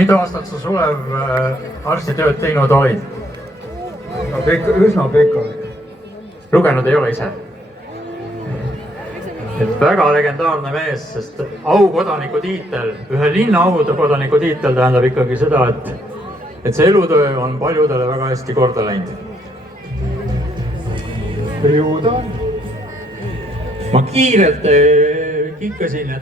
Mitu aastat sa Sulev arstitööd teinud olid? Üsna pikalt. Lugenud ei ole ise? Et väga legendaarne mees, sest aukodaniku tiitel, ühe linna aukodaniku tiitel tähendab ikkagi seda, et see elutöö on paljudele väga hästi korda läinud. Ju ta on. Ma kiirelt kikkasin,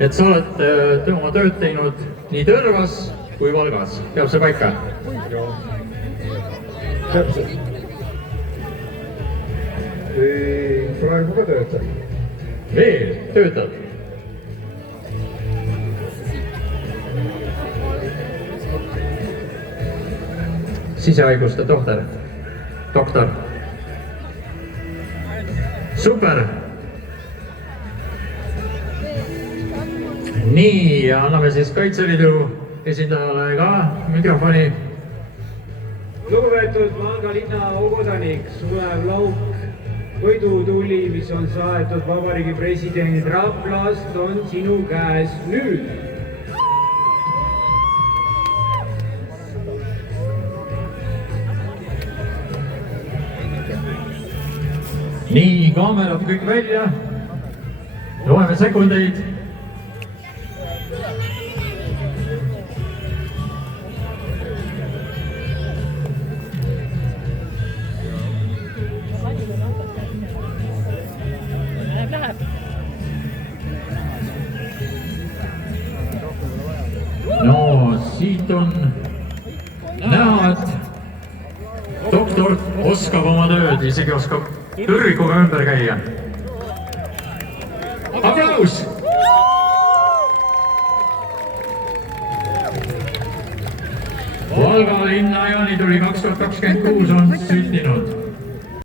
et sa oled oma tööd teinud nii Tõrvas kui Valgas. Peab see paika? Joo. Täpselt. Praegu ka töötab. Veel töötab? Sisehaiguste doktor. Super! Nii, ja anname siis Kaitseliidu esindajale ka mikrofoni. Lugupeetud Valga linna aukodanik Sulev Lauk, võidutuli, mis on saadetud Vabariigi presidendi Raplast, on sinu käes nüüd. Nii, kaamerad kõik välja. Loeme sekundeid. No, siit on näha, et doktor oskab oma tööd, isegi oskab tõrvikuga ümber käia. Aplaus! Valga linna jaanituli 2026 on sündinud.